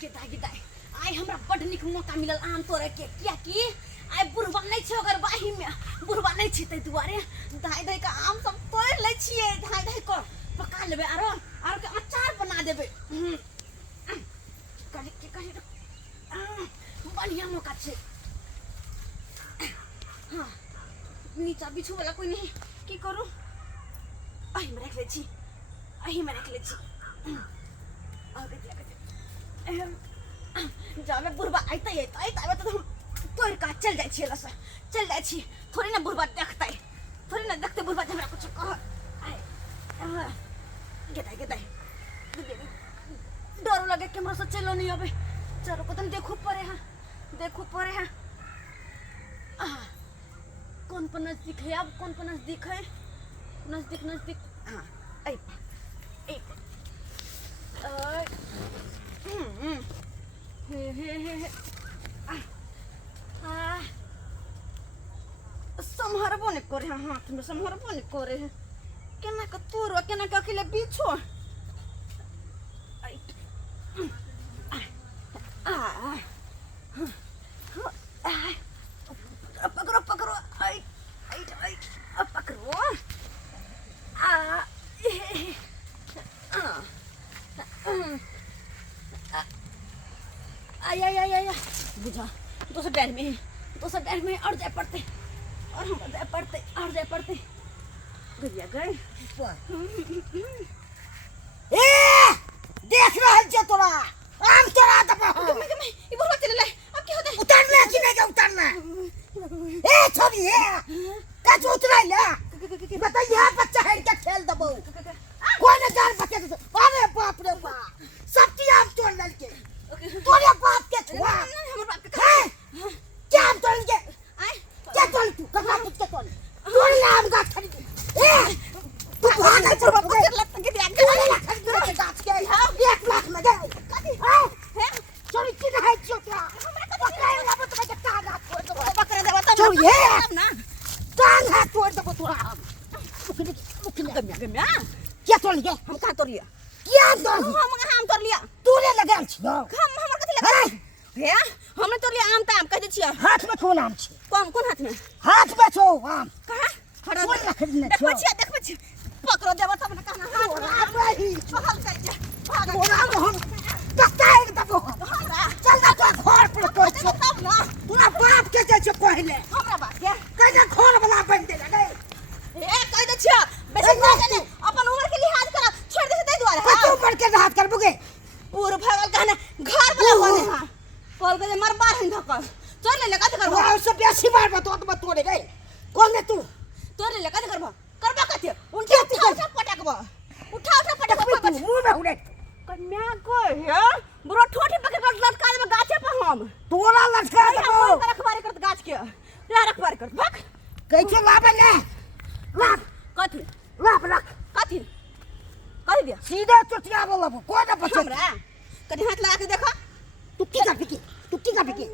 गिदाई आई हमरा बड निक मौका मिलल आम तोड़े के किया कि आई बुढ़वा नहीं छ अगर बाही में बुढ़वा नहीं छ तै दुआरे दाई दाई का आम सब तोड़ ले छिए दाई दाई को पका लेबे आरो के अचार बना देबे कहीं बढ़िया मौका छे। हाँ नीचा बिछू वाला कोई नहीं की करूं अही में रख ले छी अही में रख ले छी और जाबे बुढ़वा आइते तो हम तोड़ का चल जाय छी लस चल जाय छी थोड़ी ना बुढ़वा देखतै थोड़ी ना देखते बुढ़वा हमरा कुछ कह गेदाई डर लगे कैमरा से चलो नहीं अबे चलो को तुम देखो परे हां कौन पर नजदीक है अब कौन पर नजदीक है नजदीक हाँ संहारबो नहीं करे हाथ में संहारबो नहीं करे केना का तोरो केना का अकेले बिछो पकड़ो पकड़ो पकड़ो आया बुझा तो सब बैठ में और जाए पड़ते और हम जाए पड़ते गरिया गए ए देख रहल छ तोरा आम तोरा दबा मैं ई बोलवा चले ले अब क्या होता है उतरना कि नहीं उतरना ए छोरी ए का जो उतरा ले बता यहां बच्चा हेड के खेल दबो कोई न जान बच्चे अरे बाप रे बाप सब की आम तोड़ लेल के तोरे बाप के छुआ हमर बाप के क्या आम तोड़ के क्या तोड़ तू ककरा कुछ के तोड़ आम गाछ खरीद ए तू भाग चल बाप के लत के दिया के गाछ के 1 लाख में दे है छोरी की है छोटा पकड़े ना बता के टांग हाथ पकड़े देबा तब छोरी है ना टांग हाथ तोड़ दबो तोरा गम्या क्या तोड़ लिया हम कहां तोड़ लिया क्या तोड़ हम तोड़ लिया तूने लगाम छियो हम हमर कथि लगा हे हमने तोड़ लिया आम ताम कह दे छिया हाथ में कौन आम छी कौन हाथ में छो आम कहां खड़ा कौन रखने देखो छी पकड़ो देबा तब ना कहना हाथ रही भाग जाए भाग बोला हम कटाई दबो हमरा चल ना तो घर पर कोई छो तब ना तोरा बाप के जे छो पहले हमरा बात के कने घर वाला बन दे लगे ए कह दे छिया बेसी ना जाने अपन उम्र के लिहाज कर छोड़ दे दे द्वारा तू उम्र के हाथ करबोगे पूर भागल कहना घर वाला बने हां कॉल के मर बार हिंद कर चल ले कथि करबो और सब बेसी मार बतो तोड़े गए कौन है तू तोड़ ले कथि करबो करबा कथि उनके उठा पटकबो उठा पटकबो मुंह में उड़े कन्या को है बुरो ठोठी पकड़ कर लटका दे गाछे पर हम तोरा लटका दबो रखवारी करत गाछ के ला रखवारी करत भक कैसे लाबे ले लाख कथि लाख कथि कह दिया सीधा चुटिया बोला कोई ना बचे हमरा कनी हाथ लगा के देखो तू की का बिकी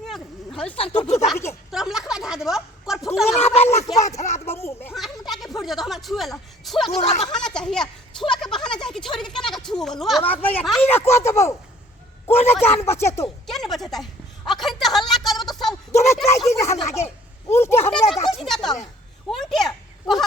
हलसन तू की का बिकी तो हम लखवा धा देबो कर तोरा बल लखवा धरा देबो मुंह में हाथ मुटा के फूट जातो हमरा छुएला छुआ के बहाना चाहिए कि छोरी के केना के छुओ बोलो तोरा भैया की ना को देबो कोने जान बचे तो के ने बचता है अखन त हल्ला करबो तो सब तोरे काय दिन हम लागे उनके हमले गाछ उनके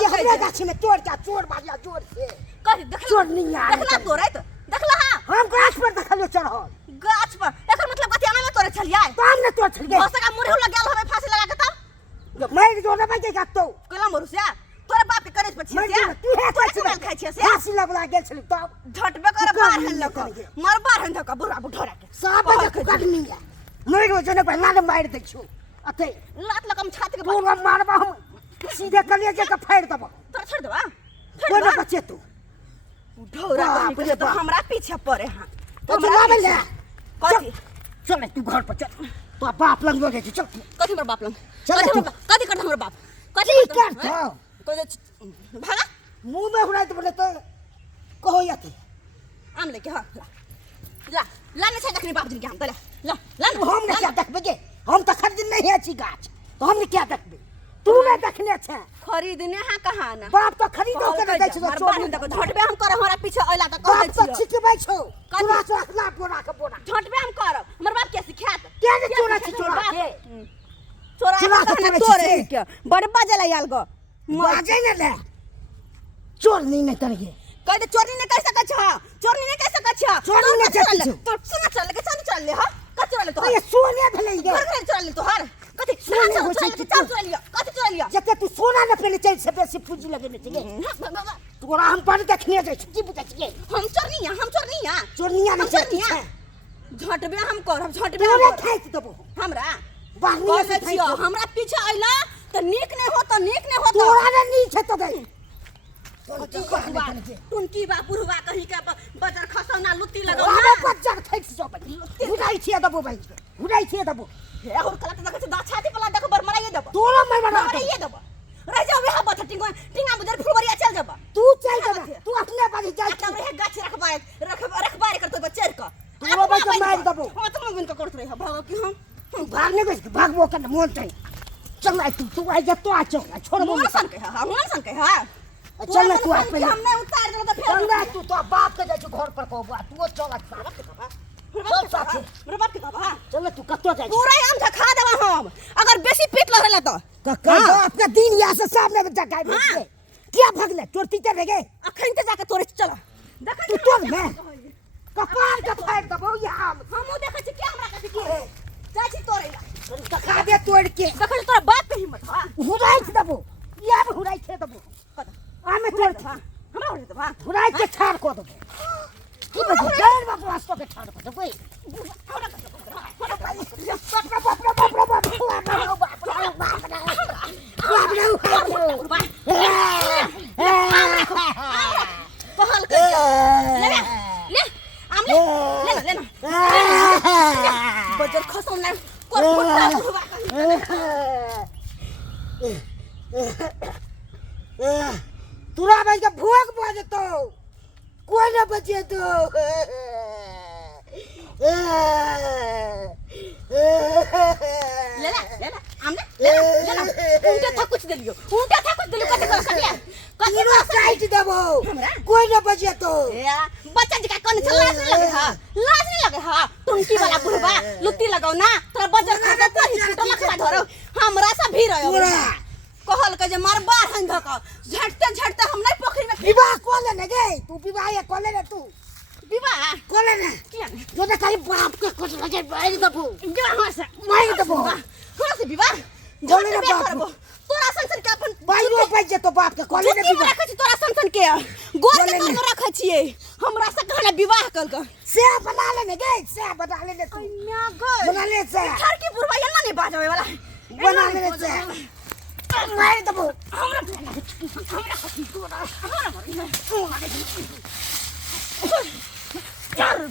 हमले गाछ में तोड़ जा चोर बाजिया जोर से कह देख चोर नहीं आ देखला तोरे तो देखला हां हम गाछ पर देखलियो चढ़ल गाछ पर एकर मतलब कथि आना में तोरे छलिया काम ने तोड़ छल गए बस का मुरह लग गेल हमें फांसी लगा के तब मैं जो ना बजे गातो कला मरुसिया तोरे बाप के करे पर छिया तू है तो खाइ छिया से फांसी लगा गेल छल तब झटबे कर बाहर हन लक मर बाहर हन धका बुरा बुढ़ा के सब बजे कटनी है मैं रोज ने पहला ने मार दे छु अते लात लगम छाती के पूरा मारबा हम सीधे कलिए के फाड़ दबो तोर छोड़ देबा कोने बचे तू ढोरा के तो हमरा पीछे पड़े हां तो लावे ले कथि चल तू घर पर चल तो बाप लंग गए चल कथि हमर बाप लंग चल कथि करत हमर बाप कथि करत भागा मुंह में हुराई तो बोले तो कहो याती आम लेके हां ला लाने से देखनी बाप जी के हम ला ला हम ने क्या देखबे हम तो खरीद नहीं है छी गाछ तो हमने क्या देखबे तू ने देखने छे खरीदने हां कहां ना बाप तो खरीदो के दै छ चोर झटबे हम कर हमरा पीछे अइला त बाप कहै तो छी छिटबै छौ पूरा 1 लाख बोरा के बोरा झटबे हम करब ना तोरे के बड़े बाजे ला याल गो बाजे न ले चोर नहीं करगे कह दे चोरी नहीं कर सकत छ चोरी नहीं कर सकत छ चोरी नहीं कर सकत छ। तो सुना चल के चल ले हां का चोरा ले तो ये सोने भले गे घर घर चोरा ले तो हर कथि सोने हो छै चोरा लिया कथि चोरा लिया जते तू सोना न पहले चल से बेसी पूंजी लगे न चाहिए तोरा हम पर देखने जाय छी बुझा छी हम चोरनिया चोरनिया न चोरनिया झटबे हम करब झटबे तोरे खाइत देबो हमरा बाहरी से छियो हमरा पीछे आइला त नीक नहीं हो तोरा न नी छै तो दे टुनकी बा पुरवा कहि के बजर खसौना लुत्ती लगाउ अरे बच्चा खाइत जो हुराई छिए देबो भाई हुराई छिए देबो हे और कला त देख दा छाती पला देख बर मराइए देबो तोरा मैं बना मराइए देबो रह जाओ यहां बथ टिंगा बुदर फुलवरिया चल जाबा तू चल जा तू अपने बाजी जा तब रह गाछ रखबार करतो बचर का तोरा भाई के मार देबो हां तुम बिन का करत रह भागो कि हम भागने को भागबो कर मोन चाहिए चल तू आई जा तो आ छोड़ मोन सन के हां चल ना तू आ पहले हमने उतार दो तो फिर चल ना तू तो बाप के जाय घर पर कहबो तू चल चल साथे मेरे बाप के बाबा चल तू कतो जाय पूरा हम खा देबा हम अगर बेसी पीट लहला तो अपना दिन यहाँ से सामने में जगह में क्या भागले चोरती चल गए अखन ते जाके तोरे चल देख तू तो मैं कपाल का फाड़ दबो यहाँ हमो देखे छी क्या हमरा कथि की जाय छी तोरे दिखा दे तोड़ के देख तोरा बाप के हिम्मत हां हुराई दबो या हुराई खे दबो आमे तोड़ हमरा हो देबा हुराई के छाड़ को दबो की बजे गैर बाप वास्तव के छाड़ को दबो पहल कर ले आमले ले बजर खसौना कोर तुरा भाई का भूख बजे तो कोई ना बचे तो ले आमले ले उनके था कुछ दिलियो कते कर सकले कते ना साइड देबो कोई ना बचे तो बच्चा जी का कोन लाज नहीं लगे हां टुंकी वाला बुढ़वा लुत्ती लगाओ ना तोरा बजर खाता तो हिस्सा लखा धरो हमरा से भी रहो कहल के जे मार बार हन धक झटते हम नहीं पोखरी में विवाह कोले न गे तू विवाह ये कोले न तू विवाह कोले न किया जो ना खाली बाप के कुछ लगे मार दबो विवाह से मार दबो हमरा से विवाह बोले ना बाप तोरा संसन के अपन बाइयो बजे तो बाप के कोले न विवाह रखै छी तोरा संसन के गोर के तोर रखै छिए हमरा से कहले विवाह कल के से बना ले न गे से बना ले तू अन्या गए बना ले से ठरकी बुढ़वा यन्ना नहीं बाजवे वाला बना ले से मार दबो हमरा चल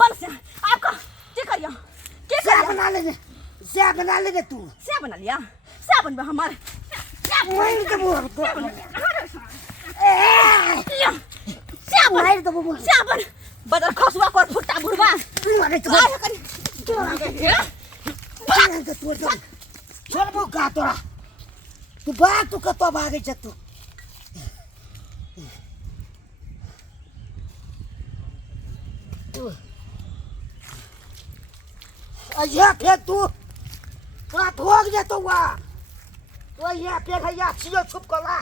बन से आपका क्या करियो से बना ले तू से बना लिया से बन हमारे मार दबो मार दबो से बन बदर खसुआ कर फुट्टा बुढ़वा मार दबो छोड़बो का तोरा तू बात तू कतो भागे छ तू अया के तू बात हो गया तो वा तो ये पे भैया छियो छुप कला